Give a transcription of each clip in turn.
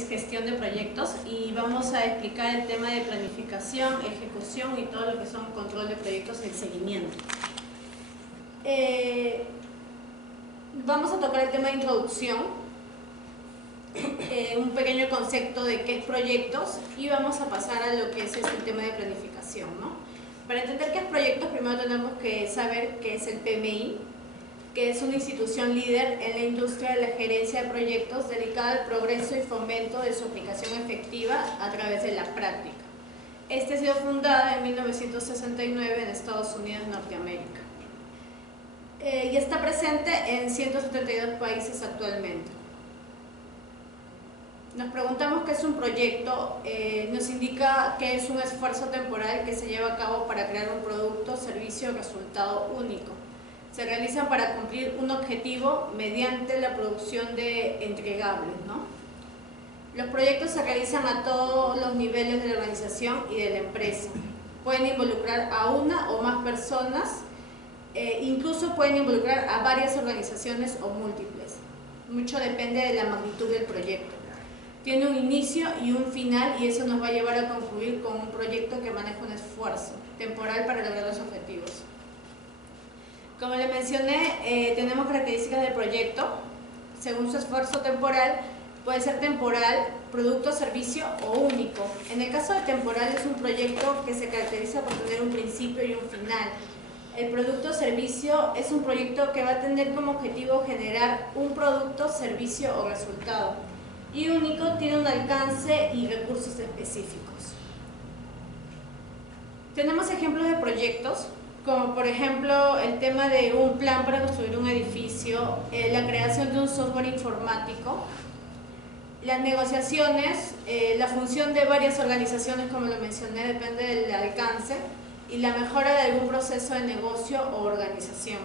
es gestión de proyectos, y vamos a explicar el tema de planificación, ejecución y todo lo que son control de proyectos y el seguimiento. Vamos a tocar el tema de introducción, un pequeño concepto de qué es proyectos, y vamos a pasar a lo que es el tema de planificación, ¿no? Para entender qué es proyectos, primero tenemos que saber qué es el PMI, que es una institución líder en la industria de la gerencia de proyectos dedicada al progreso y fomento de su aplicación efectiva a través de la práctica. Este ha sido fundada en 1969 en Estados Unidos, Norteamérica. Y está presente en 172 países actualmente. Nos preguntamos qué es un proyecto. Nos indica que es un esfuerzo temporal que se lleva a cabo para crear un producto, servicio o resultado único. Se realizan para cumplir un objetivo mediante la producción de entregables, ¿no? Los proyectos se realizan a todos los niveles de la organización y de la empresa. Pueden involucrar a una o más personas, incluso pueden involucrar a varias organizaciones o múltiples. Mucho depende de la magnitud del proyecto. Tiene un inicio y un final, y eso nos va a llevar a concluir con un proyecto que maneja un esfuerzo temporal para lograr los objetivos. Como le mencioné, tenemos características del proyecto. Según su esfuerzo temporal, puede ser temporal, producto, servicio o único. En el caso de temporal, es un proyecto que se caracteriza por tener un principio y un final. El producto servicio es un proyecto que va a tener como objetivo generar un producto, servicio o resultado. Y único tiene un alcance y recursos específicos. Tenemos ejemplos de proyectos, como por ejemplo el tema de un plan para construir un edificio, la creación de un software informático, las negociaciones, la función de varias organizaciones, como lo mencioné, depende del alcance, y la mejora de algún proceso de negocio o organización.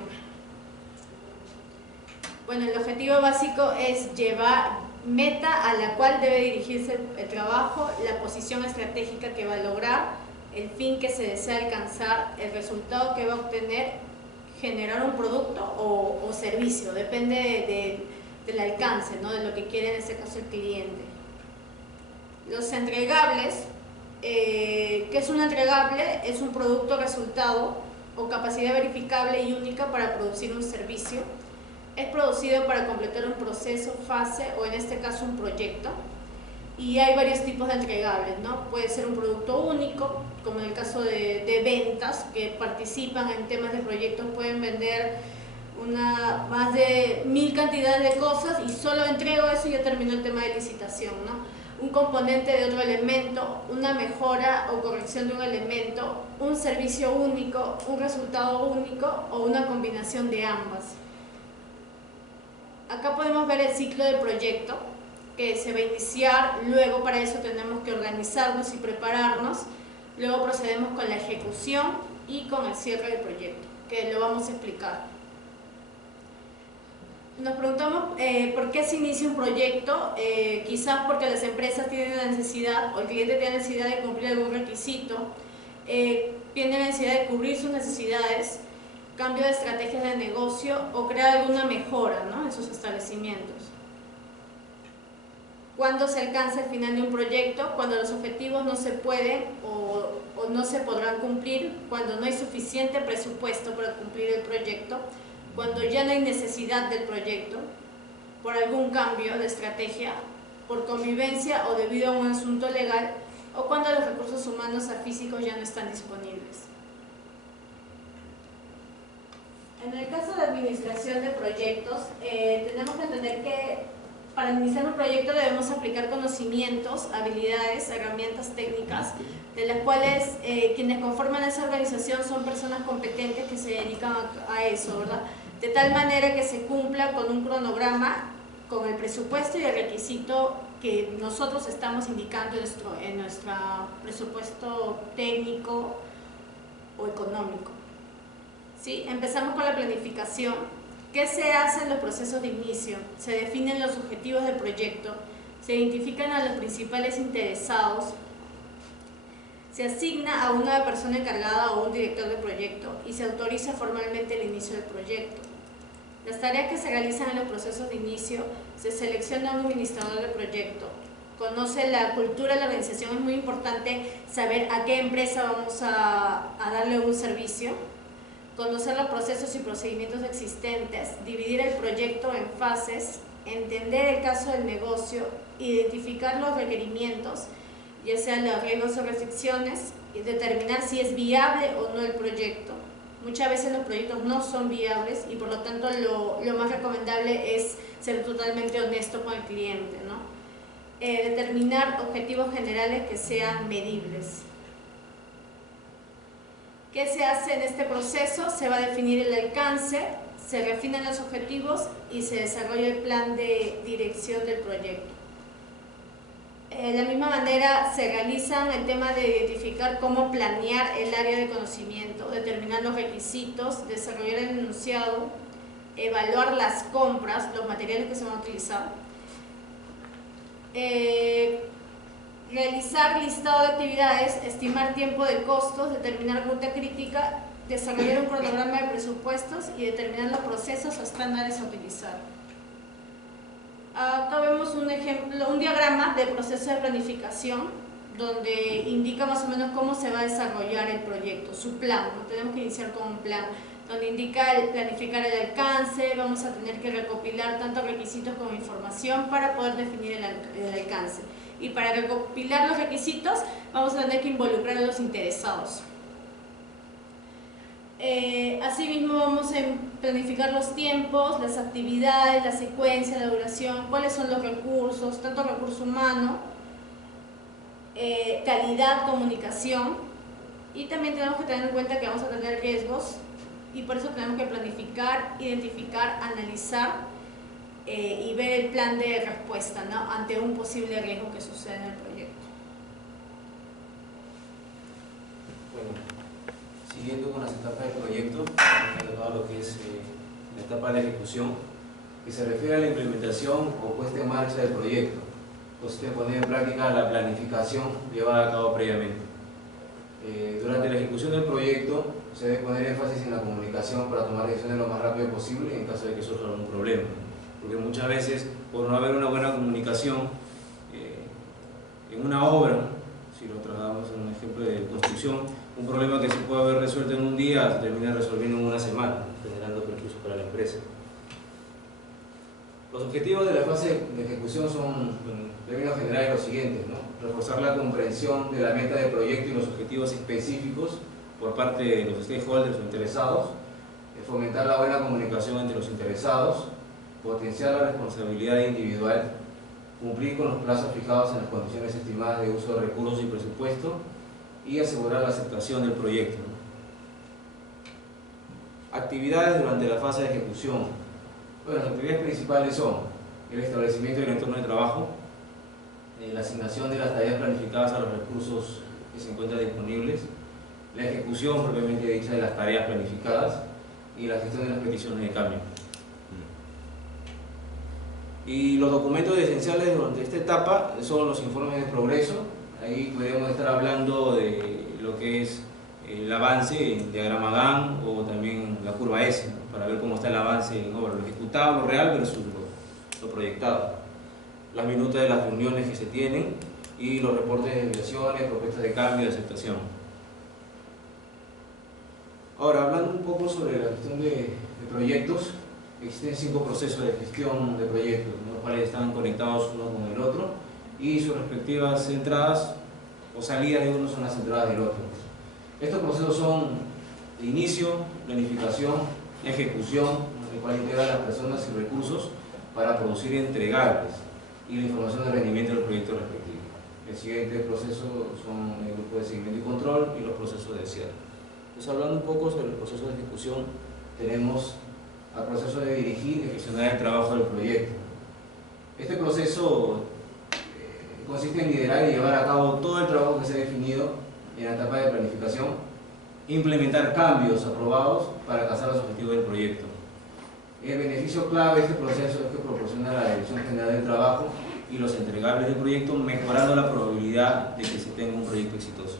Bueno, el objetivo básico es llevar meta a la cual debe dirigirse el trabajo, la posición estratégica que va a lograr, el fin que se desea alcanzar, el resultado que va a obtener, generar un producto o servicio, depende del alcance, ¿no? De lo que quiere en este caso el cliente. Los entregables, ¿qué es un entregable? Es un producto, resultado o capacidad verificable y única para producir un servicio. Es producido para completar un proceso, fase o en este caso un proyecto. Y hay varios tipos de entregables, ¿no? Puede ser un producto único, como en el caso de ventas, que participan en temas de proyectos, pueden vender más de 1000 cantidades de cosas y solo entrego eso y ya terminó el tema de licitación, ¿no? Un componente de otro elemento, una mejora o corrección de un elemento, un servicio único, un resultado único o una combinación de ambas. Acá podemos ver el ciclo del proyecto que se va a iniciar, luego para eso tenemos que organizarnos y prepararnos, luego procedemos con la ejecución y con el cierre del proyecto, que lo vamos a explicar. Nos preguntamos por qué se inicia un proyecto, quizás porque las empresas tienen la necesidad o el cliente tiene la necesidad de cumplir algún requisito, tiene la necesidad de cubrir sus necesidades, cambio de estrategias de negocio o crear alguna mejora, ¿no?, en sus establecimientos. ¿Cuándo se alcanza el final de un proyecto? Cuando los objetivos no se pueden o no se podrán cumplir, cuando no hay suficiente presupuesto para cumplir el proyecto, cuando ya no hay necesidad del proyecto, por algún cambio de estrategia, por convivencia o debido a un asunto legal, o cuando los recursos humanos o físicos ya no están disponibles. En el caso de administración de proyectos, tenemos que entender que para iniciar un proyecto debemos aplicar conocimientos, habilidades, herramientas técnicas, de las cuales quienes conforman esa organización son personas competentes que se dedican a eso, ¿verdad? De tal manera que se cumpla con un cronograma, con el presupuesto y el requisito que nosotros estamos indicando en nuestro presupuesto técnico o económico. ¿Sí? Empezamos con la planificación. ¿Qué se hace en los procesos de inicio? Se definen los objetivos del proyecto, se identifican a los principales interesados, se asigna a una persona encargada o un director de proyecto y se autoriza formalmente el inicio del proyecto. Las tareas que se realizan en los procesos de inicio: se selecciona un administrador de proyecto, conoce la cultura de la organización. Es muy importante saber a qué empresa vamos a darle un servicio, conocer los procesos y procedimientos existentes, dividir el proyecto en fases, entender el caso del negocio, identificar los requerimientos, ya sean los riesgos o restricciones, y determinar si es viable o no el proyecto. Muchas veces los proyectos no son viables y por lo tanto lo más recomendable es ser totalmente honesto con el cliente, ¿no? Determinar objetivos generales que sean medibles. ¿Qué se hace en este proceso? Se va a definir el alcance, se refinan los objetivos y se desarrolla el plan de dirección del proyecto. De la misma manera se realizan el tema de identificar cómo planear el área de conocimiento, determinar los requisitos, desarrollar el enunciado, evaluar las compras, los materiales que se van a utilizar, realizar listado de actividades, estimar tiempo de costos, determinar ruta crítica, desarrollar un cronograma de presupuestos y determinar los procesos o estándares a utilizar. Acá vemos un ejemplo, un diagrama de proceso de planificación donde indica más o menos cómo se va a desarrollar el proyecto, su plan, ¿no? Tenemos que iniciar con un plan donde indica planificar el alcance, vamos a tener que recopilar tanto requisitos como información para poder definir el alcance. Y para recopilar los requisitos vamos a tener que involucrar a los interesados. Asimismo vamos a planificar los tiempos, las actividades, la secuencia, la duración, cuáles son los recursos, tanto recurso humano, calidad, comunicación, y también tenemos que tener en cuenta que vamos a tener riesgos y por eso tenemos que planificar, identificar, analizar y ver el plan de respuesta, ¿no?, ante un posible riesgo que suceda en el proyecto. Bueno, siguiendo con las etapas del proyecto, hemos tocado lo que es la etapa de la ejecución, que se refiere a la implementación o puesta en marcha del proyecto, consiste en poner en práctica la planificación llevada a cabo previamente. Durante la ejecución del proyecto se debe poner énfasis en la comunicación para tomar decisiones lo más rápido posible en caso de que surja algún problema, porque muchas veces, por no haber una buena comunicación en una obra, si lo trasladamos en un ejemplo de construcción, un problema que se puede haber resuelto en un día se termina resolviendo en una semana, generando perjuicios para la empresa. Los objetivos de la fase de ejecución son, en términos generales, los siguientes, ¿no? Reforzar la comprensión de la meta del proyecto y los objetivos específicos por parte de los stakeholders o interesados, fomentar la buena comunicación entre los interesados, potenciar la responsabilidad individual, cumplir con los plazos fijados en las condiciones estimadas de uso de recursos y presupuesto y asegurar la aceptación del proyecto. Actividades durante la fase de ejecución. Bueno, las actividades principales son el establecimiento del entorno de trabajo, la asignación de las tareas planificadas a los recursos que se encuentran disponibles, la ejecución propiamente dicha de las tareas planificadas y la gestión de las peticiones de cambio. Y los documentos esenciales durante esta etapa son los informes de progreso. Ahí podríamos estar hablando de lo que es el avance en diagrama Gantt o también la curva S, ¿no?, para ver cómo está el avance en obra, lo ejecutado, lo real versus lo proyectado. Las minutas de las reuniones que se tienen y los reportes de desviaciones, propuestas de cambio y de aceptación. Ahora, hablando un poco sobre la gestión de proyectos, existen 5 procesos de gestión de proyectos, los cuales están conectados uno con el otro y sus respectivas entradas o salidas de uno son las entradas del otro. Estos procesos son de inicio, planificación, ejecución, en el cual integran las personas y recursos para producir entregables y la información de rendimiento del proyecto respectivo. El siguiente proceso son el grupo de seguimiento y control y los procesos de cierre. Entonces, hablando un poco sobre el proceso de ejecución, tenemos al proceso de dirigir y gestionar el trabajo del proyecto. Este proceso consiste en liderar y llevar a cabo todo el trabajo que se ha definido en la etapa de planificación, implementar cambios aprobados para alcanzar los objetivos del proyecto. El beneficio clave de este proceso es que proporciona la Dirección General del Trabajo y los entregables del proyecto, mejorando la probabilidad de que se tenga un proyecto exitoso.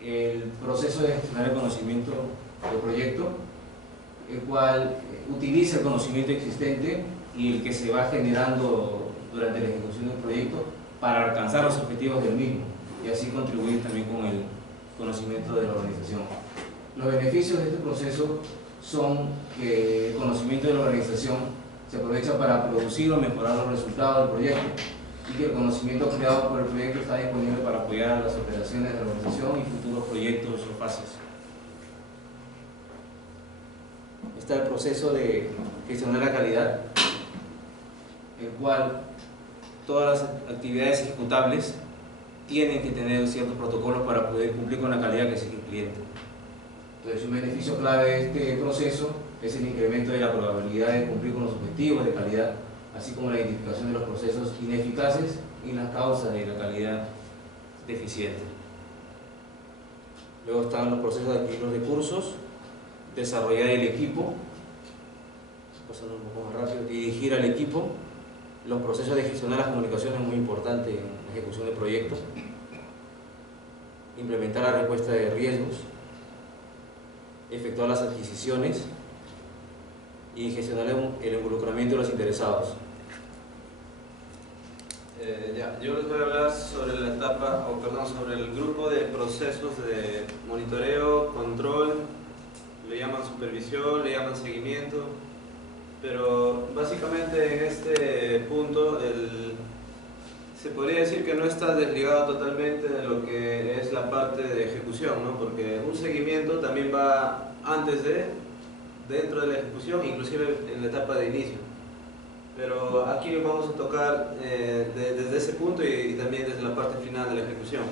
El proceso de gestionar el conocimiento del proyecto, el cual utiliza el conocimiento existente y el que se va generando durante la ejecución del proyecto para alcanzar los objetivos del mismo y así contribuir también con el conocimiento de la organización. Los beneficios de este proceso son que el conocimiento de la organización se aprovecha para producir o mejorar los resultados del proyecto y que el conocimiento creado por el proyecto está disponible para apoyar las operaciones de la organización y futuros proyectos o fases. Está el proceso de gestionar la calidad, el cual todas las actividades ejecutables tienen que tener ciertos protocolos para poder cumplir con la calidad que exige el cliente. Entonces, un beneficio clave de este proceso es el incremento de la probabilidad de cumplir con los objetivos de calidad, así como la identificación de los procesos ineficaces y las causas de la calidad deficiente. Luego están los procesos de adquirir los recursos, desarrollar el equipo, pasando un poco más rápido, dirigir al equipo, los procesos de gestionar las comunicaciones es muy importante en la ejecución de proyectos, implementar la respuesta de riesgos, efectuar las adquisiciones y gestionar el involucramiento de los interesados. Yo les voy a hablar sobre la etapa, sobre el grupo de procesos de monitoreo, control, le llaman supervisión, le llaman seguimiento, pero básicamente en este punto se podría decir que no está desligado totalmente de lo que es la parte de ejecución, ¿no? Porque un seguimiento también va dentro de la ejecución, inclusive en la etapa de inicio. Pero aquí vamos a tocar desde ese punto y también desde la parte final de la ejecución.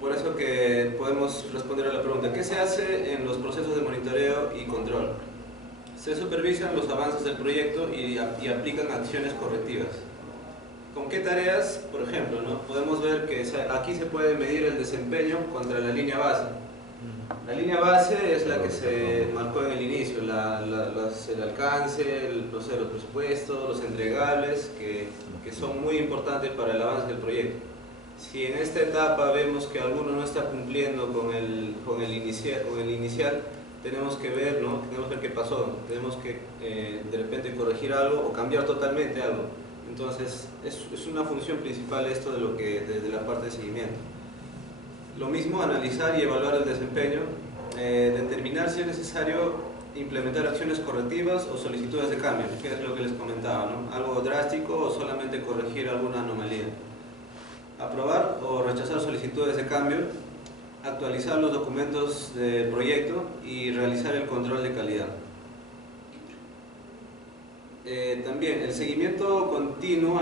Por eso que podemos responder a la pregunta: ¿qué se hace en los procesos de monitoreo y control? Se supervisan los avances del proyecto y aplican acciones correctivas. ¿Con qué tareas? Por ejemplo, ¿no? Podemos ver que aquí se puede medir el desempeño contra la línea base. La línea base es la que se marcó en el inicio, el alcance, el proceso de los presupuestos, los entregables, que son muy importantes para el avance del proyecto. Si en esta etapa vemos que alguno no está cumpliendo con el inicial, tenemos que ver, ¿no? Tenemos que ver qué pasó, tenemos que de repente corregir algo o cambiar totalmente algo. Entonces es una función principal esto desde la parte de seguimiento. Lo mismo, analizar y evaluar el desempeño, determinar si es necesario implementar acciones correctivas o solicitudes de cambio, que es lo que les comentaba, ¿no? Algo drástico o solamente corregir alguna anomalía. Aprobar o rechazar solicitudes de cambio, actualizar los documentos del proyecto y realizar el control de calidad. También el seguimiento continuo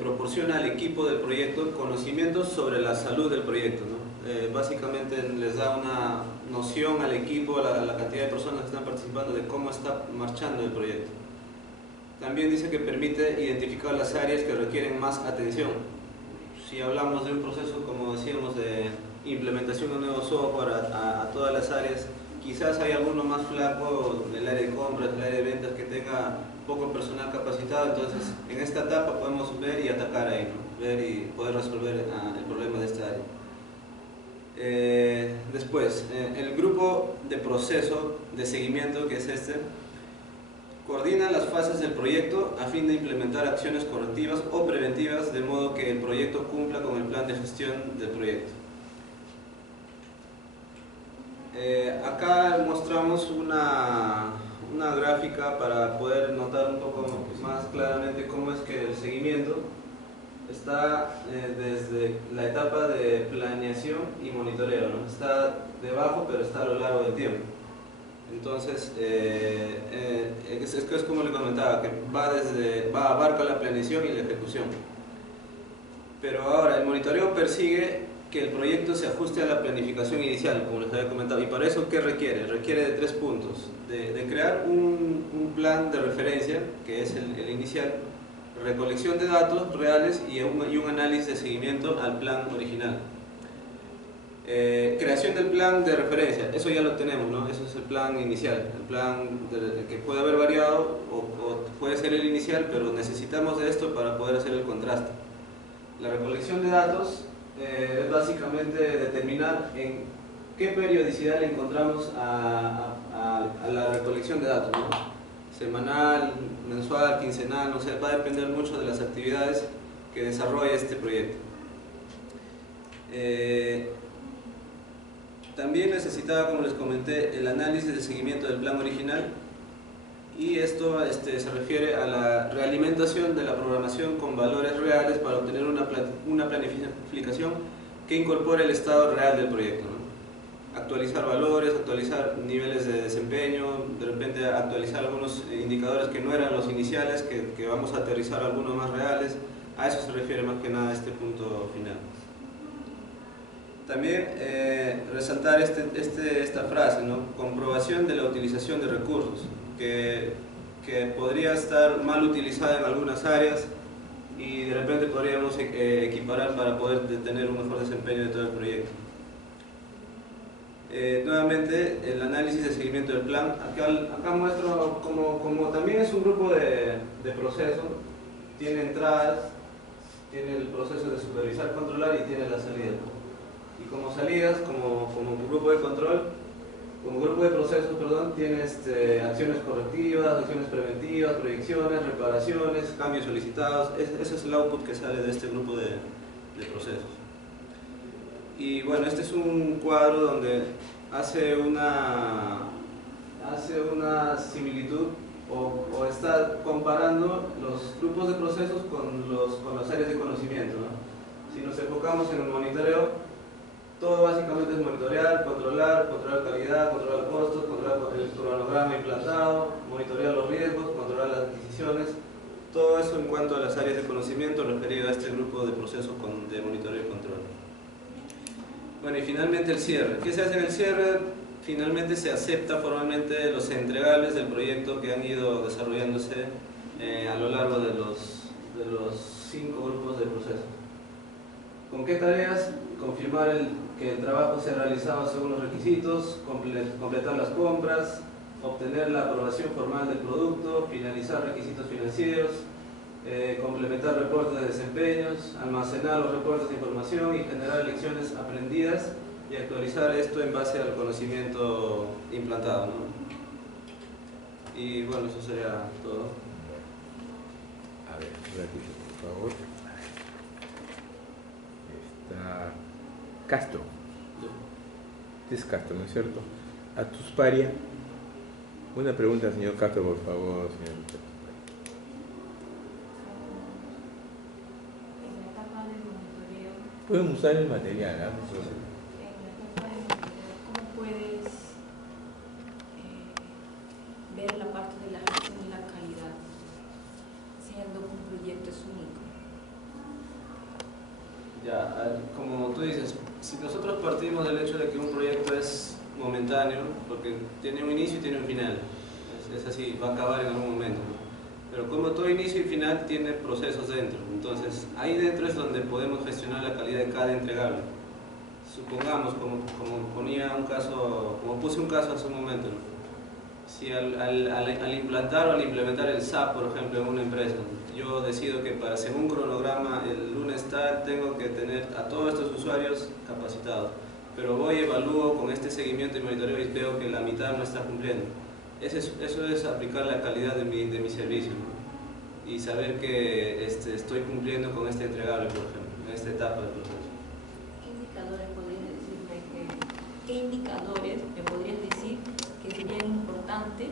proporciona al equipo del proyecto conocimientos sobre la salud del proyecto, ¿no? Básicamente les da una noción al equipo, a la cantidad de personas que están participando, de cómo está marchando el proyecto. También dice que permite identificar las áreas que requieren más atención. Si hablamos de un proceso, como decíamos, de implementación de un nuevo software a todas las áreas, quizás hay alguno más flaco en el área de compras, en el área de ventas, que tenga poco personal capacitado. Entonces en esta etapa podemos ver y atacar ahí, ¿no? Ver y poder resolver el problema de esta área. Después, el grupo de proceso de seguimiento, que es coordina las fases del proyecto a fin de implementar acciones correctivas o preventivas de modo que el proyecto cumpla con el plan de gestión del proyecto. Acá mostramos una gráfica para poder notar un poco más claramente cómo es que el seguimiento está desde la etapa de planeación y monitoreo, ¿no? Está debajo, pero está a lo largo del tiempo. Entonces, es como le comentaba, que abarca la planeación y la ejecución. Pero ahora, el monitoreo persigue que el proyecto se ajuste a la planificación inicial, como les había comentado. ¿Y para eso qué requiere? Requiere de 3 puntos. De crear un plan de referencia, que es el inicial, recolección de datos reales y un análisis de seguimiento al plan original. Creación del plan de referencia, eso ya lo tenemos, ¿no? Eso es el plan inicial, el plan que puede haber variado o puede ser el inicial, pero necesitamos de esto para poder hacer el contraste. La recolección de datos es básicamente determinar en qué periodicidad le encontramos a la recolección de datos, ¿no? Semanal, mensual, quincenal, no sé, va a depender mucho de las actividades que desarrolla este proyecto. También necesitaba, como les comenté, el análisis de seguimiento del plan original, y esto se refiere a la realimentación de la programación con valores reales para obtener una planificación que incorpore el estado real del proyecto, ¿no? Actualizar valores, actualizar niveles de desempeño, de repente actualizar algunos indicadores que no eran los iniciales, que vamos a aterrizar algunos más reales. A eso se refiere más que nada este punto final. También resaltar esta frase, ¿no? Comprobación de la utilización de recursos, que podría estar mal utilizada en algunas áreas y de repente podríamos equiparar para poder tener un mejor desempeño de todo el proyecto. Nuevamente, el análisis de seguimiento del plan. Acá muestro, como también es un grupo de procesos, tiene entradas, tiene el proceso de supervisar, controlar y tiene las salidas. Y como salidas, como grupo de control, como grupo de procesos, perdón, tiene acciones correctivas, acciones preventivas, proyecciones, reparaciones, cambios solicitados. Ese es el output que sale de este grupo de procesos. Y bueno, este es un cuadro donde hace una similitud o está comparando los grupos de procesos con las áreas de conocimiento, ¿no? Si nos enfocamos en el monitoreo, todo básicamente es monitorear, controlar calidad, controlar costos, controlar el cronograma implantado, monitorear los riesgos, controlar las adquisiciones. Todo eso en cuanto a las áreas de conocimiento referido a este grupo de procesos de monitoreo y control. Bueno, y finalmente el cierre. ¿Qué se hace en el cierre? Finalmente se acepta formalmente los entregables del proyecto que han ido desarrollándose a lo largo de los 5 grupos de procesos. ¿Con qué tareas? Confirmar que el trabajo se ha realizado según los requisitos, completar las compras, obtener la aprobación formal del producto, finalizar requisitos financieros, complementar reportes de desempeños, almacenar los reportes de información y generar lecciones aprendidas y actualizar esto en base al conocimiento implantado, ¿no? Y bueno, eso sería todo. A ver, un ratito, por favor. Está Castro. Este es Castro, ¿no es cierto? A Tusparia. Una pregunta, señor Castro, por favor, señor. En la etapa de monitoreo, Pueden usar el material, ¿eh? en la etapa de monitoreo, ¿cómo puedes ver la parte de la gestión y la calidad, siendo que un proyecto es único? Ya, como tú dices, si nosotros partimos del hecho de que un proyecto es momentáneo, porque tiene un inicio y tiene un final, es así, va a acabar en algún momento, ¿no? Pero como todo inicio y final tiene procesos dentro, entonces ahí dentro es donde podemos gestionar la calidad de cada entregable. Supongamos, como ponía un caso, como puse un caso hace un momento, ¿no? Si al implantar o al implementar el SAP, por ejemplo, en una empresa, yo decido que para según cronograma el lunes tal tengo que tener a todos estos usuarios capacitados, pero voy, evalúo con este seguimiento y monitoreo y veo que la mitad no está cumpliendo. Eso es aplicar la calidad de mi servicio, ¿no? Y saber que estoy cumpliendo con este entregable, por ejemplo, en esta etapa del proceso. ¿Qué indicadores me podrías decir que serían importantes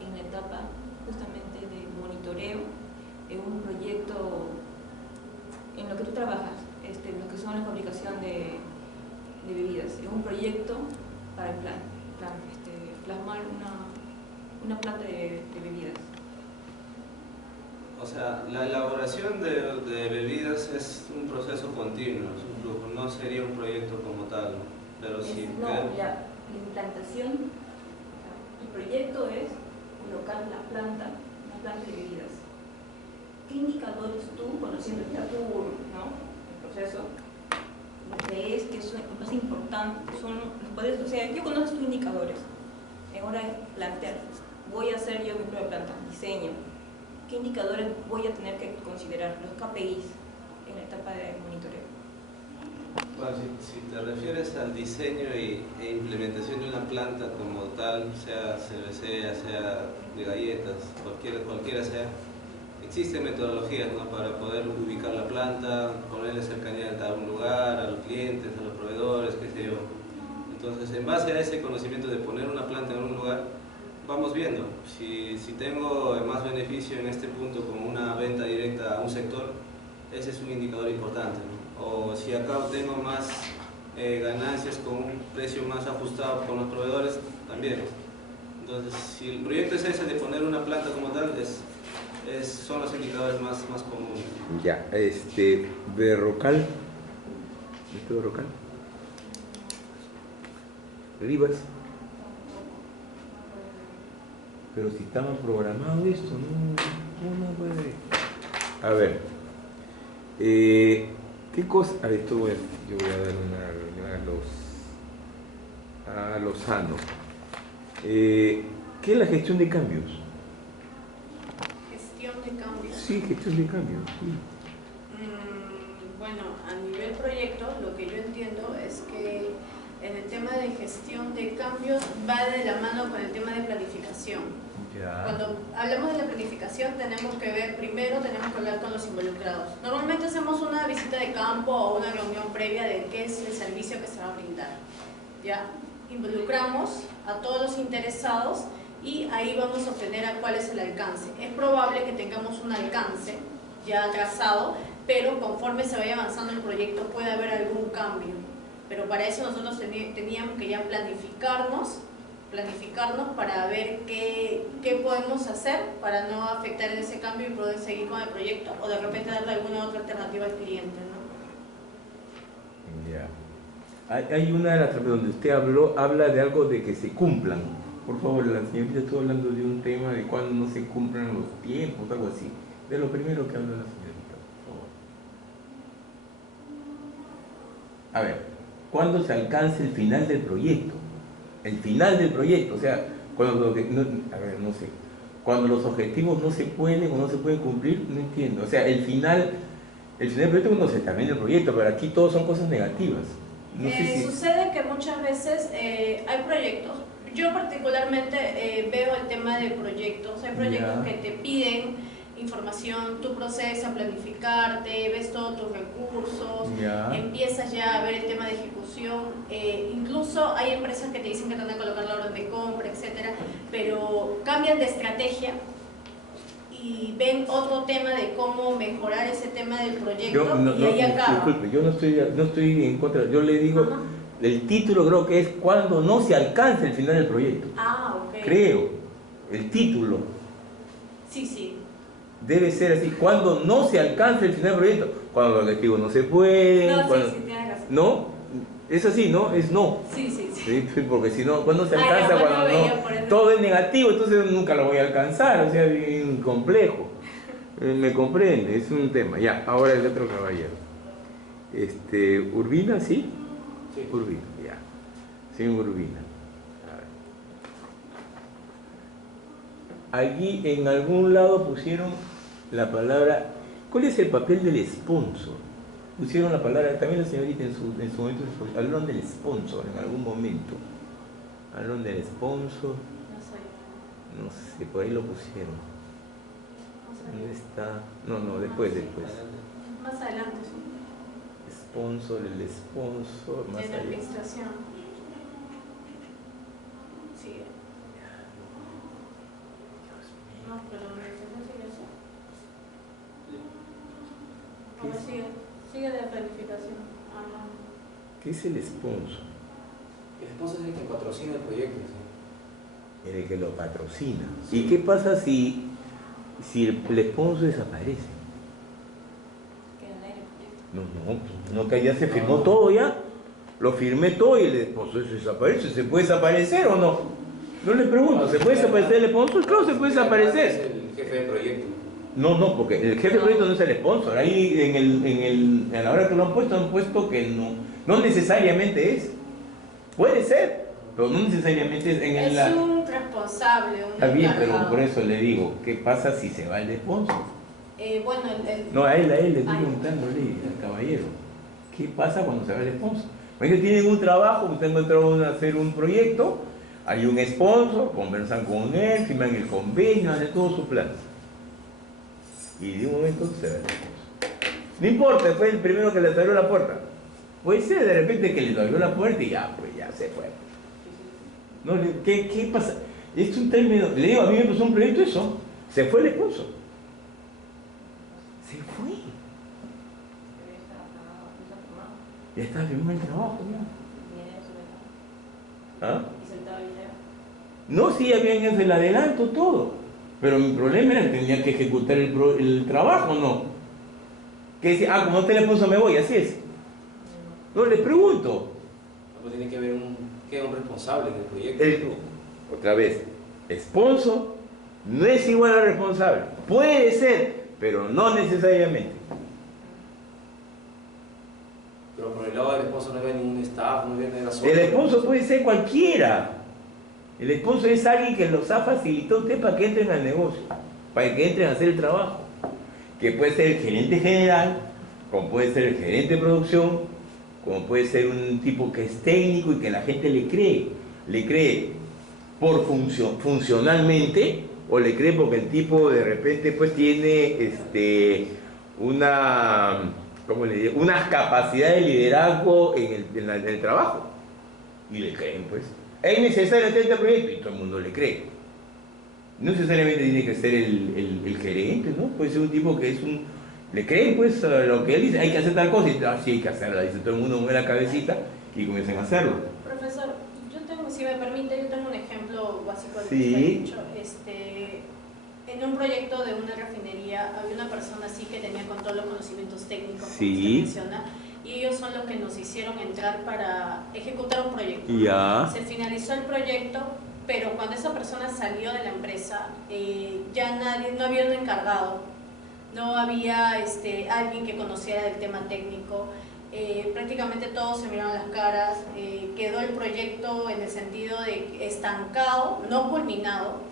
en la etapa justamente de monitoreo en un proyecto en lo que tú trabajas, en lo que son la fabricación de bebidas, en un proyecto para el plasmar una planta de bebidas? O sea, la elaboración de bebidas es un proceso continuo, es un flujo, no sería un proyecto como tal, ¿no? Pero si la implantación, el proyecto es colocar una planta de bebidas. ¿Qué indicadores tú, conociendo ya tú, ¿no?, el proceso, crees que son más importantes? O sea, yo conozco tus indicadores, ahora es plantear, voy a hacer yo mi propia planta, diseño. ¿Qué indicadores voy a tener que considerar, los KPIs, en la etapa de monitoreo? Bueno, si te refieres al diseño e implementación de una planta como tal, sea cervecera, sea de galletas, cualquiera sea, existen metodologías, ¿no?, para poder ubicar la planta, ponerle cercanía a un lugar, a los clientes, a los proveedores, qué sé yo. Entonces, en base a ese conocimiento de poner una planta en un lugar, vamos viendo. Si tengo más beneficio en este punto con una venta directa a un sector, ese es un indicador importante, ¿no? O si acá tengo más ganancias con un precio más ajustado con los proveedores, también. Entonces, si el proyecto es ese de poner una planta como tal, son los indicadores más comunes. Ya, Berrocal, método Berrocal, Rivas. Pero si estaba programado esto, no puede. A ver, ¿qué cosa? A ver, yo voy a dar una reunión a Lozano. ¿Qué es la gestión de cambios? Gestión de cambios. Sí, gestión de cambios, sí. Bueno, a nivel proyecto, lo que yo entiendo es que en el tema de gestión de cambios va de la mano con el tema de planificación. Ya. Cuando hablamos de la planificación tenemos que hablar con los involucrados. Normalmente hacemos una visita de campo o una reunión previa de qué es el servicio que se va a brindar. ¿Ya? Involucramos a todos los interesados y ahí vamos a obtener a cuál es el alcance. Es probable que tengamos un alcance ya trazado, pero conforme se vaya avanzando el proyecto puede haber algún cambio. Pero para eso nosotros teníamos que ya planificarnos para ver qué podemos hacer para no afectar en ese cambio y poder seguir con el proyecto o de repente darle alguna otra alternativa al cliente, ¿no? Ya. Hay una de las donde usted habla de algo de que se cumplan. Por favor, la señorita estuvo hablando de un tema de cuando no se cumplan los tiempos, algo así. De lo primero que habla la señorita, por favor. A ver, ¿cuándo se alcance el final del proyecto? El final del proyecto, o sea, cuando los objetivos no se pueden o no se pueden cumplir, no entiendo. O sea, el final del proyecto cuando se termina el proyecto, pero aquí todo son cosas negativas. No sé si... Sucede que muchas veces hay proyectos, yo particularmente veo el tema de proyectos, hay proyectos que te piden información, tú procesas, planificarte, ves todos tus recursos, empiezas ya a ver el tema de ejecución, incluso hay empresas que te dicen que te van a colocar la orden de compra, etcétera, pero cambian de estrategia y ven otro tema de cómo mejorar ese tema del proyecto y ahí acaba. Disculpe, yo no estoy en contra, yo le digo, el título creo que es cuando no se alcance el final del proyecto. Ah, ok. Creo, el título. Sí. Debe ser así, cuando no se alcance el final del proyecto, cuando los objetivos no se pueden. No, cuando... sí, tienes razón. ¿No? Es así, ¿no? Es no. Sí. Sí, porque si no, cuando se alcanza, cuando no, todo es negativo, entonces nunca lo voy a alcanzar, o sea, es bien complejo. Me comprende, es un tema. Ya, ahora el otro caballero. Urbina, ¿sí? Sí. Urbina, ya. Señor Urbina. Allí en algún lado pusieron la palabra, ¿cuál es el papel del sponsor? Pusieron la palabra, también la señorita en su momento hablaron del sponsor en algún momento. Hablaron del sponsor. No sé, por ahí lo pusieron. ¿Dónde está? No, después. Más adelante, sí. Sponsor, el sponsor, más en allá. administración. Sí. No, pero la administración sigue así. Sigue de planificación. Ajá. ¿Qué es el sponsor? El sponsor es el que patrocina el proyecto. ¿Sí? El que lo patrocina. ¿Y qué pasa si el sponsor desaparece? Queda en el proyecto. No, que ya se firmó todo ya. Lo firmé todo y el sponsor se desaparece. ¿Se puede desaparecer o no? No le pregunto, ¿se puede desaparecer el sponsor? Claro, se puede desaparecer. Es el jefe del proyecto. No, porque el jefe del proyecto no es el sponsor. Ahí a la hora que lo han puesto que no necesariamente es. Puede ser, pero no necesariamente es. Es un responsable, un Está bien, pero encargado. por eso le digo, ¿qué pasa si se va el sponsor? Bueno, No, a él le estoy preguntándole al caballero. ¿Qué pasa cuando se va el sponsor? Porque tienen un trabajo, usted encontró hacer un proyecto, hay un sponsor, conversan con él, firman el convenio, hacen todo su plan. Y de un momento se va el sponsor. No importa, fue el primero que les abrió la puerta. Puede ser de repente que les abrió la puerta y ya, pues ya se fue. No, ¿qué pasa? Es un término, le digo, a mí me pasó un proyecto eso, se fue el sponsor. Se fue. Ya estaba firmando el trabajo, ya. ¿Ah? ¿Y soltaba dinero? No, sí, habían el adelanto, todo. Pero mi problema era que tenía que ejecutar el trabajo, ¿no? Que decía, como no te le puso, me voy, así es. No, les pregunto. Pues tiene que haber un responsable del proyecto. Otra vez, sponsor no es igual a responsable. Puede ser, pero no necesariamente. Pero por el lado del sponsor no había ningún staff, no había nada solo. El sponsor puede ser cualquiera. El sponsor es alguien que los ha facilitado a usted para que entren al negocio, para que entren a hacer el trabajo. Que puede ser el gerente general, como puede ser el gerente de producción, como puede ser un tipo que es técnico y que la gente le cree. Le cree por funcionalmente, o le cree porque el tipo de repente pues tiene unas capacidades de liderazgo en el trabajo. Y le creen pues. Es necesario hacer este proyecto y todo el mundo le cree. No necesariamente tiene que ser el gerente, ¿no? Puede ser un tipo que le creen pues a lo que él dice, hay que hacer tal cosa y sí hay que hacerla, dice todo el mundo, mueve la cabecita y comienzan a hacerlo. Profesor, si me permite, yo tengo un ejemplo básico de lo Sí. que usted ha dicho. En un proyecto de una refinería había una persona así que tenía con todos los conocimientos técnicos, como Sí. usted menciona, y ellos son los que nos hicieron entrar para ejecutar un proyecto. Ya. Se finalizó el proyecto, pero cuando esa persona salió de la empresa, ya no había un encargado, no había alguien que conociera del tema técnico. Prácticamente todos se miraron las caras, quedó el proyecto en el sentido de estancado, no culminado.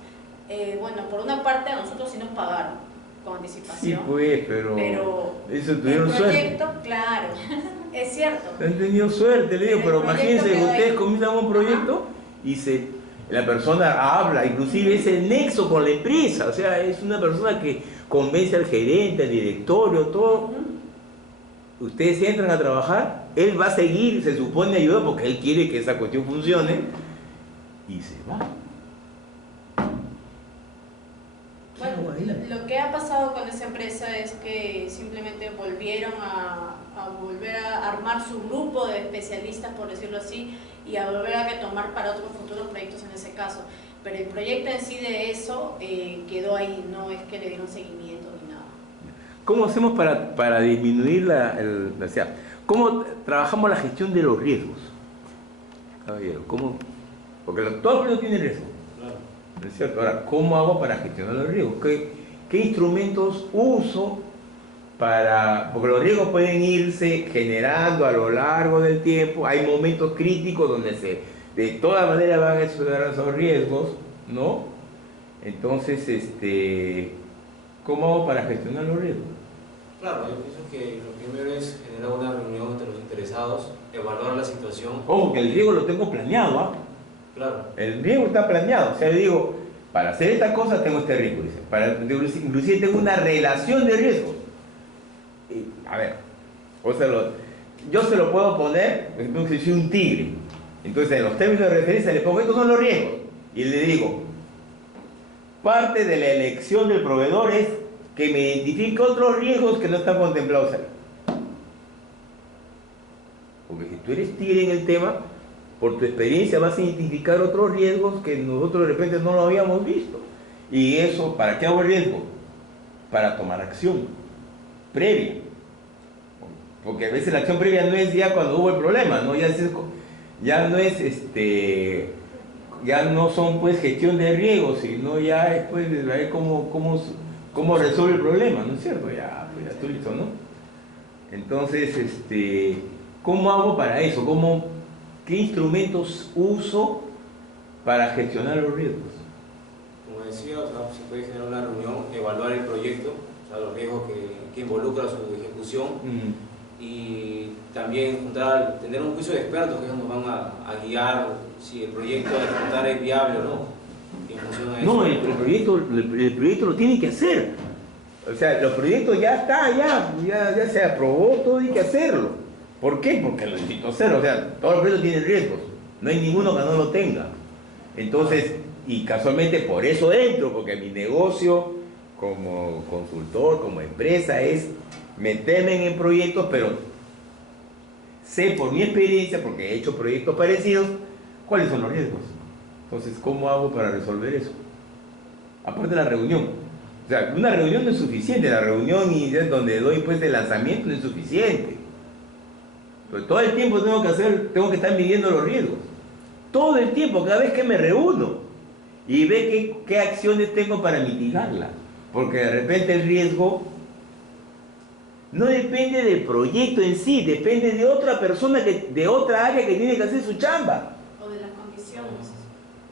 Bueno, por una parte a nosotros sí nos pagaron con anticipación. Sí, pues, pero eso tuvieron el suerte. proyecto, claro, es cierto. Han tenido suerte, le digo, El pero proyecto imagínense que quedó ustedes ahí. comienzan un proyecto y la persona habla, inclusive es el nexo con la empresa, o sea, es una persona que convence al gerente, al directorio, todo. Ustedes entran a trabajar, él va a seguir, se supone ayudar porque él quiere que esa cuestión funcione y se va. Bueno, lo que ha pasado con esa empresa es que simplemente volvieron a volver a armar su grupo de especialistas, por decirlo así, y a volver a retomar para otros futuros proyectos en ese caso. Pero el proyecto en sí de eso quedó ahí, no es que le dieron seguimiento ni nada. ¿Cómo hacemos para disminuir o sea, cómo trabajamos la gestión de los riesgos? Caballero, ¿cómo? Porque todo el mundo tiene riesgo. Claro. ¿No es cierto? Ahora, ¿cómo hago para gestionar los riesgos? ¿Qué instrumentos uso porque los riesgos pueden irse generando a lo largo del tiempo? Hay momentos críticos donde de todas maneras van a explorar esos riesgos, ¿no? Entonces, ¿cómo hago para gestionar los riesgos? Claro, yo pienso que lo primero es generar una reunión entre los interesados, evaluar la situación. Ojo, que el riesgo lo tengo planeado, ¿ah? Claro. El riesgo está planeado, o sea, yo digo, para hacer esta cosa tengo este riesgo, dice. Inclusive tengo una relación de riesgos. A ver, yo se lo puedo poner, por ejemplo, si soy un tigre, entonces en los términos de referencia le pongo, estos son los riesgos, y le digo, parte de la elección del proveedor es que me identifique otros riesgos que no están contemplados ahí. Porque si tú eres tigre en el tema, por tu experiencia vas a identificar otros riesgos que nosotros de repente no lo habíamos visto. Y eso, ¿para qué hago el riesgo? Para tomar acción previa. Porque a veces la acción previa no es ya cuando hubo el problema, ¿no? Ya no son pues gestión de riesgos, sino ya después de ver cómo resuelve el problema, ¿no es cierto? Ya estoy listo, ¿no? Entonces, ¿cómo hago para eso? ¿Qué instrumentos uso para gestionar los riesgos? Como decía, o sea, se puede generar una reunión, evaluar el proyecto, o sea, los riesgos que involucra su ejecución, y también tener un juicio de expertos que nos van a guiar si el proyecto de ejecutar es viable o no. En función a eso. No, el proyecto lo tiene que hacer. O sea, los proyectos ya está, ya se aprobó, todo hay que hacerlo. ¿Por qué? Porque lo necesito hacer. O sea, todos los proyectos tienen riesgos. No hay ninguno que no lo tenga. Entonces, y casualmente por eso entro, porque mi negocio como consultor, como empresa, es meterme en proyectos, pero sé por mi experiencia, porque he hecho proyectos parecidos, cuáles son los riesgos. Entonces, ¿cómo hago para resolver eso? Aparte de la reunión. O sea, una reunión no es suficiente, la reunión y donde doy pues el lanzamiento no es suficiente. Pero todo el tiempo tengo que estar midiendo los riesgos. Todo el tiempo, cada vez que me reúno y ve qué acciones tengo para mitigarla. Porque de repente el riesgo no depende del proyecto en sí, depende de otra persona, de otra área que tiene que hacer su chamba. O de las condiciones.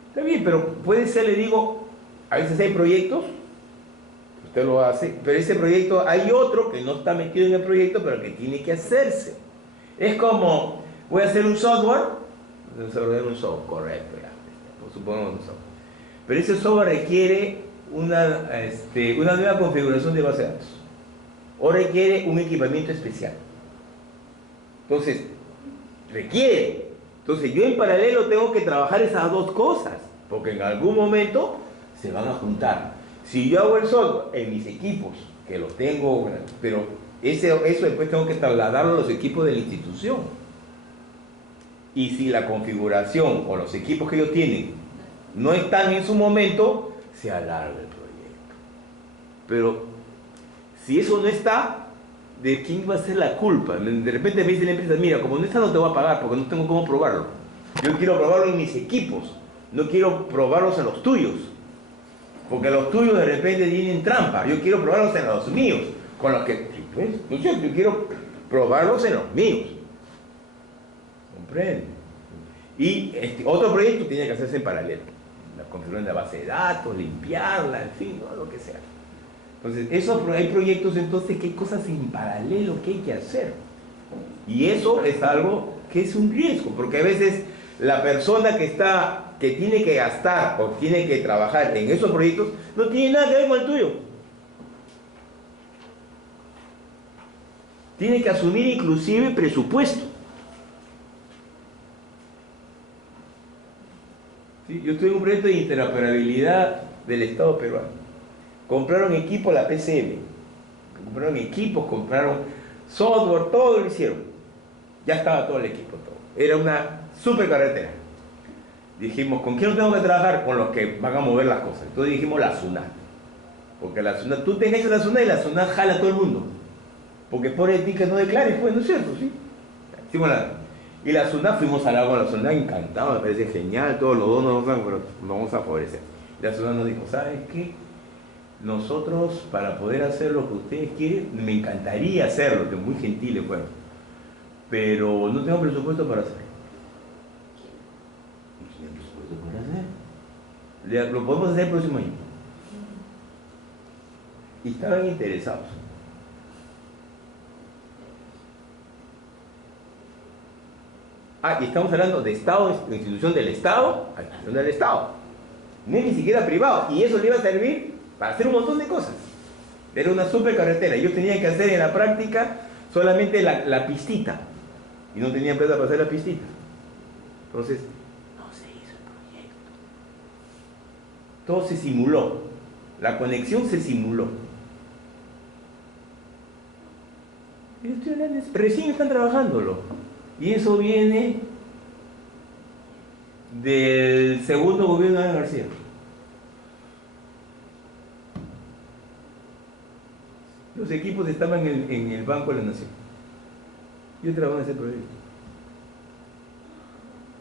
Está bien, pero puede ser, le digo, a veces hay proyectos, usted lo hace, pero ese proyecto hay otro que no está metido en el proyecto, pero que tiene que hacerse. Es como, voy a hacer un software, correcto, ya, supongamos un software. Pero ese software requiere una nueva configuración de base de datos, o requiere un equipamiento especial. Entonces, requiere. Entonces, yo en paralelo tengo que trabajar esas dos cosas, porque en algún momento se van a juntar. Si yo hago el software en mis equipos, que los tengo, pero eso después tengo que trasladarlo a los equipos de la institución. Y si la configuración o los equipos que ellos tienen no están en su momento, se alarga el proyecto. Pero si eso no está, ¿de quién va a ser la culpa? De repente me dice la empresa, mira, como no está no te voy a pagar porque no tengo cómo probarlo. Yo quiero probarlo en mis equipos, no quiero probarlos en los tuyos. Porque los tuyos de repente tienen trampa. Yo quiero probarlos en los míos, con los que, pues, no sé, yo quiero probarlos en los míos. ¿Comprende? Y otro proyecto tiene que hacerse en paralelo. La configuración de la base de datos, limpiarla, en fin, ¿no? Lo que sea. Entonces, hay proyectos entonces que hay cosas en paralelo que hay que hacer. Y eso es algo que es un riesgo, porque a veces la persona que tiene que gastar o tiene que trabajar en esos proyectos no tiene nada que ver con el tuyo. Tiene que asumir inclusive presupuesto. ¿Sí? Yo estuve en un proyecto de interoperabilidad del Estado peruano. Compraron equipo la PCM, compraron equipos, compraron software, todo lo hicieron. Ya estaba todo el equipo, todo. Era una super carretera. Dijimos, ¿con quién tengo que trabajar? Con los que van a mover las cosas. Entonces dijimos la SUNAT. Porque la SUNAT, tú te dejas la SUNAT y la SUNAT jala a todo el mundo. Porque por ti que no declares, pues, ¿no es cierto? ¿Sí? Y la SUNAT, fuimos al agua con la SUNAT, encantado, me parece genial, todos los dos nos vamos a favorecer. Y la SUNAT nos dijo, ¿sabes qué? Nosotros, para poder hacer lo que ustedes quieren, me encantaría hacerlo, que muy gentiles fueron, pero no tengo presupuesto para hacerlo. ¿No tienen presupuesto para hacer? Lo podemos hacer el próximo año. Y estaban interesados. Y estamos hablando de Estado, de institución del Estado, a institución del Estado. No es ni siquiera privado. Y eso le iba a servir para hacer un montón de cosas. Era una super carretera. Yo tenía que hacer en la práctica solamente la pistita. Y no tenía plata para hacer la pistita. Entonces, no se hizo el proyecto. Todo se simuló. La conexión se simuló. Recién están trabajándolo. Y eso viene del segundo gobierno de García. Los equipos estaban en el Banco de la Nación. Yo trabajaba en ese proyecto.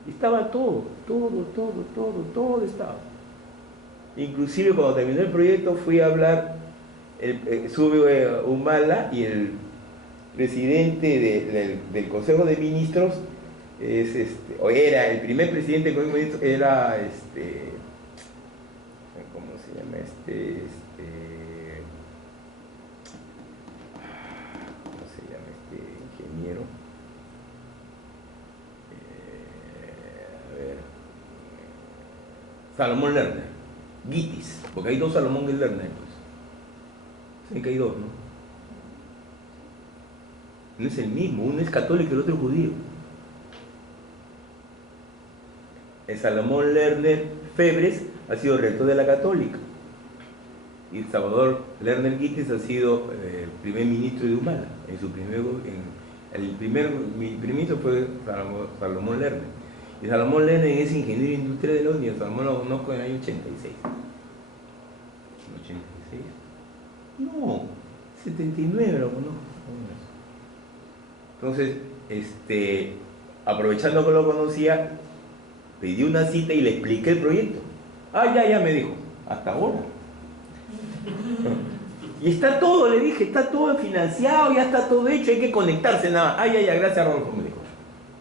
Y estaba todo estaba. Inclusive cuando terminó el proyecto fui a hablar, sube Humala y el presidente del Consejo de Ministros era el primer presidente del Consejo de Ministros, era ¿cómo se llama? ¿Cómo se llama este Salomón Lerner, Gitis, porque hay dos Salomón Lerner, pues. Sí, que hay dos, ¿no? No es el mismo, uno es católico y el otro es judío. El Salomón Lerner Febres ha sido rector de la Católica y Salvador Lerner Gitis ha sido el primer ministro de Humala. El primer ministro fue Salomón Lerner. Y Salomón Lerner es ingeniero industrial de la UNIA. Salomón lo conozco en el año 86. ¿86? No, 79 lo conozco. Entonces, aprovechando que lo conocía, pedí una cita y le expliqué el proyecto. Ah, ya me dijo, hasta ahora. Y está todo, le dije, está todo financiado, ya está todo hecho, hay que conectarse nada más. Ya, gracias Rodolfo, me dijo.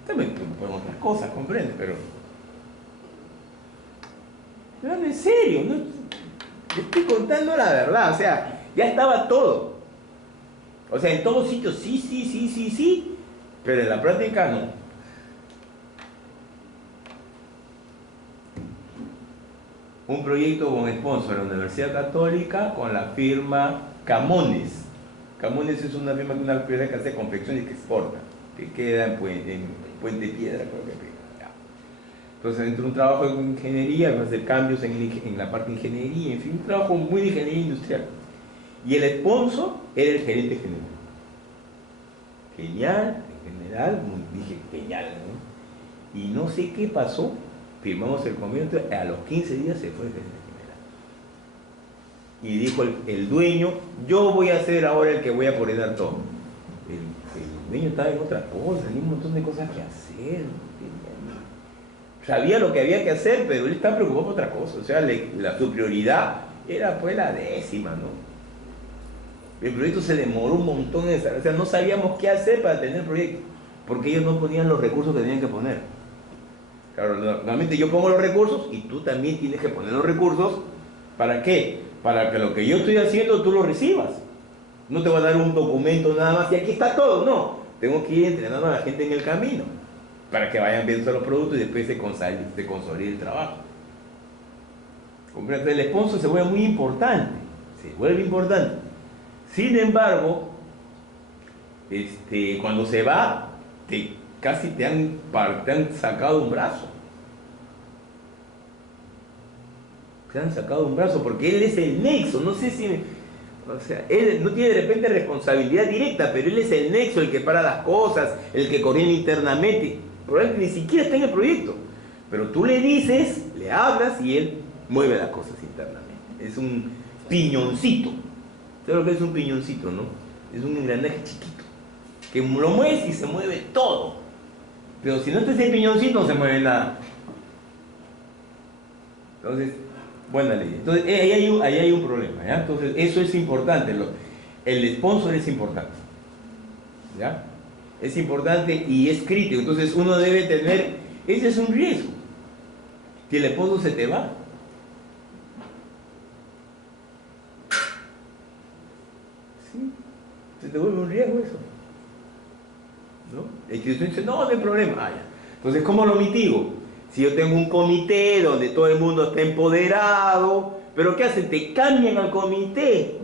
También podemos otras cosas, comprende, pero en serio, ¿no? Le estoy contando la verdad, o sea, ya estaba todo. O sea, en todos sitios sí, pero en la práctica no. Un proyecto con sponsor de la Universidad Católica con la firma Camones. Camones es una firma que hace confecciones y que exporta, que queda en Puente Piedra, creo que queda. Entonces, entre un trabajo de ingeniería, va a hacer cambios en la parte de ingeniería, en fin, un trabajo muy de ingeniería industrial. Y el sponsor era el gerente general. Genial, en general, dije genial, ¿no? Y no sé qué pasó. Firmamos el convenio, a los 15 días se fue el gerente general. Y dijo el dueño, yo voy a ser ahora el que voy a coordinar todo. El dueño estaba en otra cosa, tenía un montón de cosas que hacer. Sabía lo que había que hacer, pero él estaba preocupado por otra cosa. O sea, su prioridad era pues la décima, ¿no? El proyecto se demoró un montón, o sea, no sabíamos qué hacer para tener el proyecto, porque ellos no ponían los recursos que tenían que poner. Claro, normalmente yo pongo los recursos y tú también tienes que poner los recursos. ¿Para qué? Para que lo que yo estoy haciendo tú lo recibas. No te voy a dar un documento nada más y aquí está todo, no. Tengo que ir entrenando a la gente en el camino para que vayan viendo los productos y después se consolide el trabajo. Entonces el sponsor se vuelve muy importante. Sin embargo, cuando se va, casi te han sacado un brazo. Te han sacado un brazo porque él es el nexo. No sé si... O sea, él no tiene de repente responsabilidad directa, pero él es el nexo, el que para las cosas, el que coordina internamente. Probablemente ni siquiera está en el proyecto. Pero tú le dices, le hablas y él mueve las cosas internamente. Es un piñoncito. ¿Sabes lo que es un piñoncito, no? Es un engranaje chiquito que lo mueves y se mueve todo. Pero si no está ese piñoncito, no se mueve nada. Entonces, buena ley. Entonces, ahí hay un problema, ¿ya? Entonces, eso es importante. El sponsor es importante, ¿ya? Es importante y es crítico. Entonces, uno debe tener... Ese es un riesgo. Si el sponsor se te va. ¿Sí? Se te vuelve un riesgo eso. ¿No? La institución dice, no hay problema. Ya. Entonces, ¿cómo lo mitigo? Si yo tengo un comité donde todo el mundo está empoderado, pero ¿qué hacen? Te cambian al comité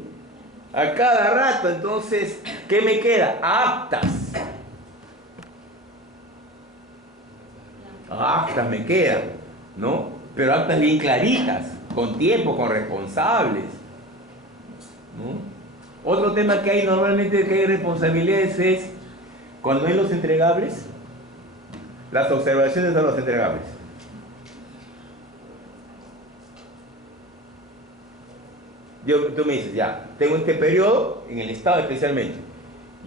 a cada rato. Entonces, ¿qué me queda? Actas. Actas me quedan, ¿no? Pero actas bien claritas, con tiempo, con responsables, ¿no? Otro tema que hay normalmente que hay responsabilidades es cuando hay los entregables, las observaciones a los entregables. Tú me dices, ya, tengo este periodo, en el Estado especialmente,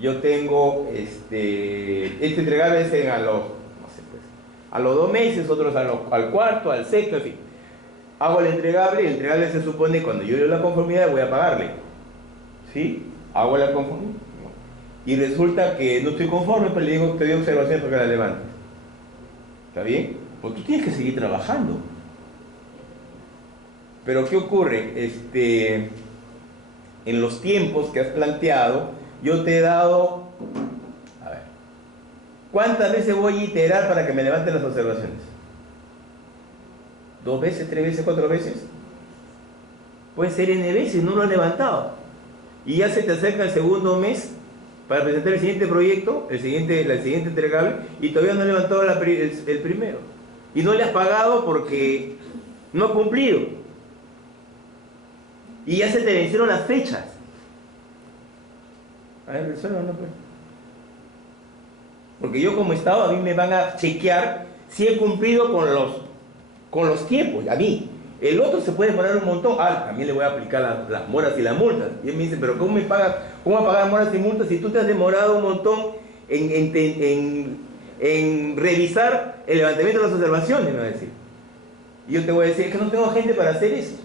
yo tengo este entregable es a los, no sé, pues, a los 2 meses, otros al cuarto, al sexto, en fin. Hago el entregable se supone cuando yo leo la conformidad voy a pagarle. ¿Sí? Hago la conformidad. Y resulta que no estoy conforme, pues le digo, te doy observación para que la levantes. ¿Está bien? Pues tú tienes que seguir trabajando. Pero ¿qué ocurre? En los tiempos que has planteado, yo te he dado... A ver, ¿cuántas veces voy a iterar para que me levanten las observaciones? 2 veces, 3 veces, 4 veces. Puede ser N veces, no lo han levantado. Y ya se te acerca el segundo mes para presentar el siguiente proyecto, la siguiente entregable, y todavía no han levantado el primero. Y no le has pagado porque no ha cumplido. Y ya se te vencieron las fechas. A ver, resuelvan, no, pues. Porque yo como Estado, a mí me van a chequear si he cumplido con los tiempos, a mí. El otro se puede demorar un montón. También le voy a aplicar las moras y las multas. Y él me dice, pero ¿cómo va a pagar moras y multas si tú te has demorado un montón en revisar el levantamiento de las observaciones? Me va a decir. Y yo te voy a decir, es que no tengo gente para hacer eso.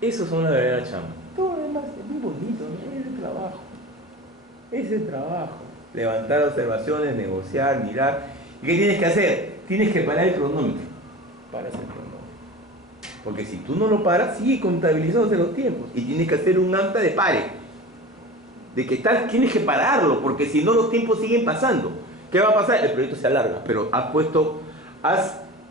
Esos son la verdadera chamba. Todo lo demás es muy bonito, ¿no? Es el trabajo. Es el trabajo. Levantar observaciones, negociar, mirar. ¿Y qué tienes que hacer? Tienes que parar el cronómetro. Paras el cronómetro. Porque si tú no lo paras, sigue contabilizándose los tiempos. Y tienes que hacer un acta de pare. De que tienes que pararlo, porque si no los tiempos siguen pasando. ¿Qué va a pasar? El proyecto se alarga, pero has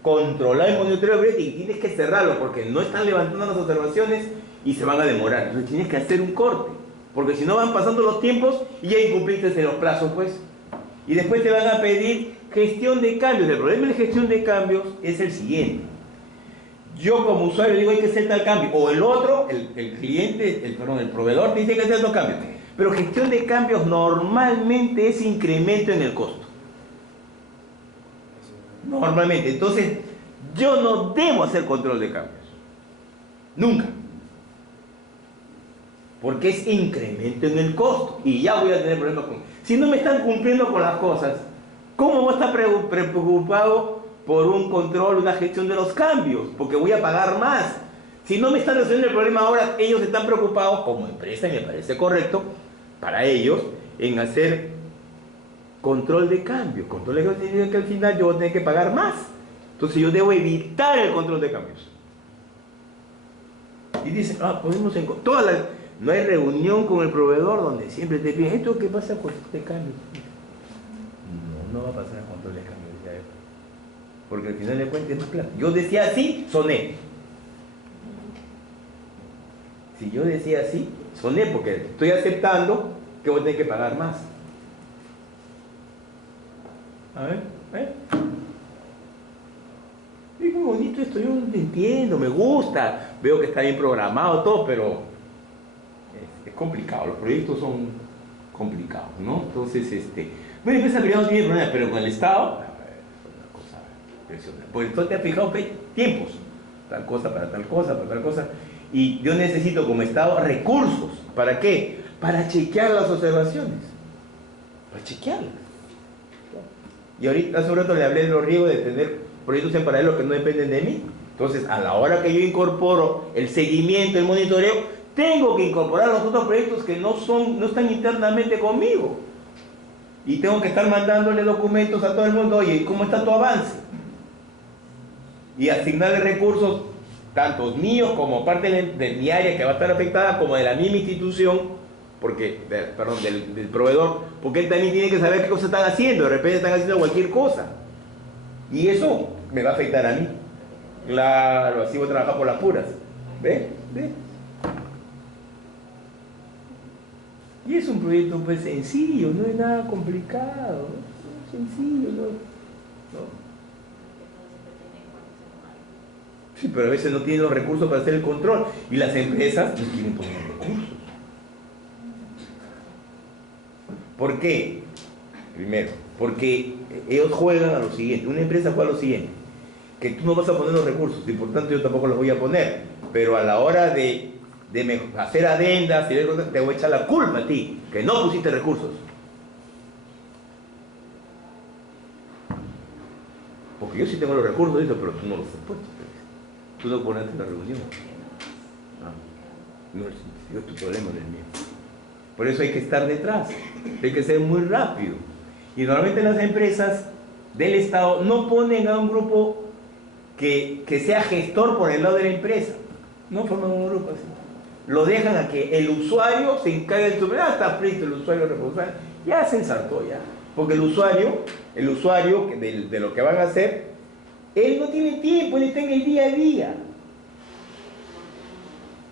controlado el monitoreo del proyecto y tienes que cerrarlo, porque no están levantando las observaciones y se van a demorar. Entonces tienes que hacer un corte. Porque si no van pasando los tiempos y ya incumpliste en los plazos, pues. Y después te van a pedir gestión de cambios. El problema de gestión de cambios es el siguiente. Yo como usuario digo hay que hacer tal cambio. O el otro, el cliente, el proveedor te dice que hacer tal cambio. Pero gestión de cambios normalmente es incremento en el costo. Normalmente. Entonces, yo no debo hacer control de cambios. Nunca. Porque es incremento en el costo y ya voy a tener problemas con... Si no me están cumpliendo con las cosas, ¿cómo voy a estar preocupado por un control, una gestión de los cambios? Porque voy a pagar más. Si no me están resolviendo el problema ahora, ellos están preocupados como empresa, y me parece correcto, para ellos, en hacer control de cambios. Control de cambios significa que al final yo voy a tener que pagar más. Entonces yo debo evitar el control de cambios. Y dicen, podemos encontrar... No hay reunión con el proveedor donde siempre te piden, ¿esto qué pasa con este cambio? No va a pasar con control de cambio, decía él. Porque al final de cuentas es más plata. Yo decía así, soné. Si yo decía así, soné porque estoy aceptando que voy a tener que pagar más. A ver. Es muy bonito esto, yo entiendo, me gusta, veo que está bien programado todo, pero es complicado, los proyectos son complicados, ¿no? Entonces, bueno, empresa privada no tiene problema, pero con el Estado, es una cosa impresionante. Porque tú te has fijado que hay tiempos, tal cosa para tal cosa, para tal cosa, y yo necesito como Estado recursos, ¿para qué? Para chequear las observaciones, para chequearlas. Y ahorita hace un rato le hablé de los riesgos de tener proyectos en paralelo que no dependen de mí. Entonces, a la hora que yo incorporo el seguimiento, el monitoreo, tengo que incorporar los otros proyectos que no están internamente conmigo. Y tengo que estar mandándole documentos a todo el mundo, oye, ¿cómo está tu avance? Y asignarle recursos, tanto míos como parte de mi área que va a estar afectada, como de la misma institución, del proveedor, porque él también tiene que saber qué cosas están haciendo, de repente están haciendo cualquier cosa. Y eso me va a afectar a mí. Claro, así voy a trabajar por las puras. ¿Ve? Y es un proyecto pues sencillo, no es nada complicado, es sencillo, ¿no? Sí, pero a veces no tienen los recursos para hacer el control y las empresas no tienen todos los recursos. ¿Por qué? Primero, porque ellos juegan a lo siguiente, una empresa juega a lo siguiente, que tú no vas a poner los recursos y por tanto yo tampoco los voy a poner, pero a la hora de hacer adendas y de cosas, te voy a echar la culpa a ti, que no pusiste recursos. Porque yo sí tengo los recursos, pero tú no los has puesto. Tú no pones en la reunión. No es tu problema, no es mío. Por eso hay que estar detrás, hay que ser muy rápido. Y normalmente las empresas del Estado no ponen a un grupo que sea gestor por el lado de la empresa. No forman un grupo así. Lo dejan a que el usuario se encargue de su... está frito el usuario responsable. Ya se ensartó ya. Porque el usuario de lo que van a hacer, él no tiene tiempo, él está en el día a día.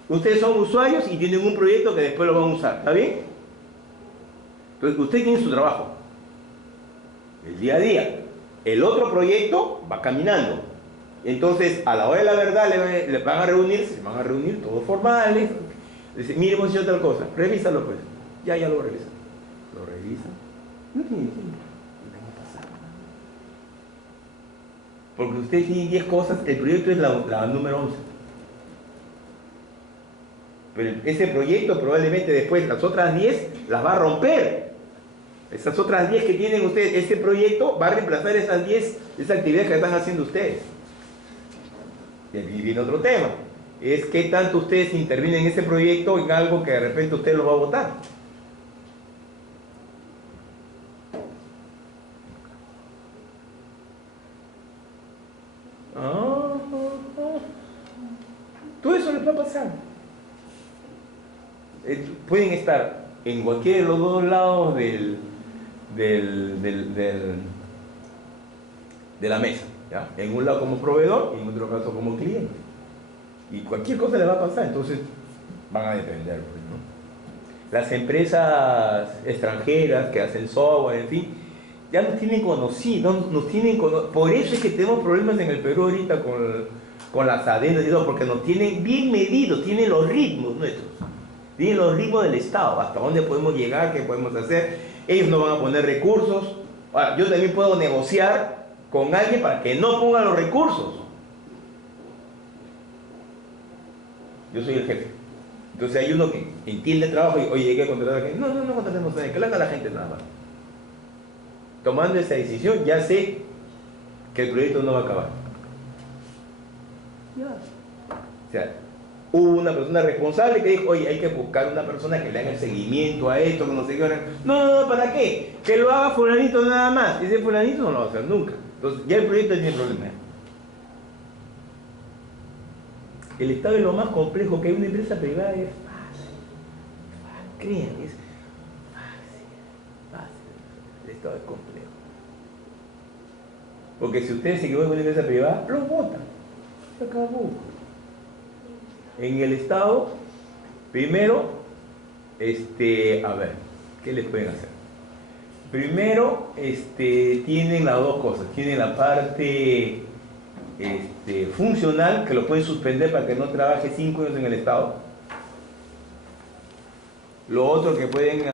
Ustedes son usuarios y tienen un proyecto que después lo van a usar, ¿está bien? Entonces, usted tiene su trabajo, el día a día. El otro proyecto va caminando. Entonces, a la hora de la verdad, le van a reunir todos formales. Dice, mire, hemos hecho tal cosa, revísalo pues. Ya lo revisan. Lo revisan. No tiene tiempo. El año pasado. Porque usted tiene 10 cosas, el proyecto es la número 11. Pero ese proyecto probablemente después las otras 10 las va a romper. Esas otras 10 que tienen ustedes, ese proyecto va a reemplazar esas 10, esas actividades que están haciendo ustedes. Y aquí viene otro tema. Es qué tanto ustedes intervienen en ese proyecto en algo que de repente usted lo va a votar. Todo eso les va a pasar. Pueden estar en cualquiera de los dos lados de la mesa, ¿ya? En un lado como proveedor y en otro caso como cliente. Y cualquier cosa les va a pasar, entonces van a depender, pues, ¿no? Las empresas extranjeras que hacen software, en fin, ya nos tienen conocidos, por eso es que tenemos problemas en el Perú ahorita con las adendas y todo, porque nos tienen bien medidos, tienen los ritmos nuestros, tienen los ritmos del Estado, hasta dónde podemos llegar, qué podemos hacer. Ellos no van a poner recursos. Ahora, yo también puedo negociar con alguien para que no ponga los recursos. Yo soy el jefe. Entonces hay uno que entiende el trabajo y, oye, hay que contratar a la gente. No contratemos a nadie, que lo haga la gente nada más. Tomando esa decisión, ya sé que el proyecto no va a acabar. Ya. O sea, hubo una persona responsable que dijo, oye, hay que buscar una persona que le haga el seguimiento a esto, que no sé qué. No, ¿para qué? Que lo haga fulanito nada más. Ese fulanito no lo va a hacer nunca. Entonces, ya el proyecto tiene problemas. El Estado es lo más complejo que hay. Una empresa privada es fácil. Crean, es fácil. El Estado es complejo. Porque si ustedes se equivocan con una empresa privada, los votan. Se acabó. En el Estado, primero, a ver, ¿qué les pueden hacer? Primero, tienen las dos cosas. Tienen la parte funcional, que lo pueden suspender para que no trabaje 5 años en el Estado. Lo otro que pueden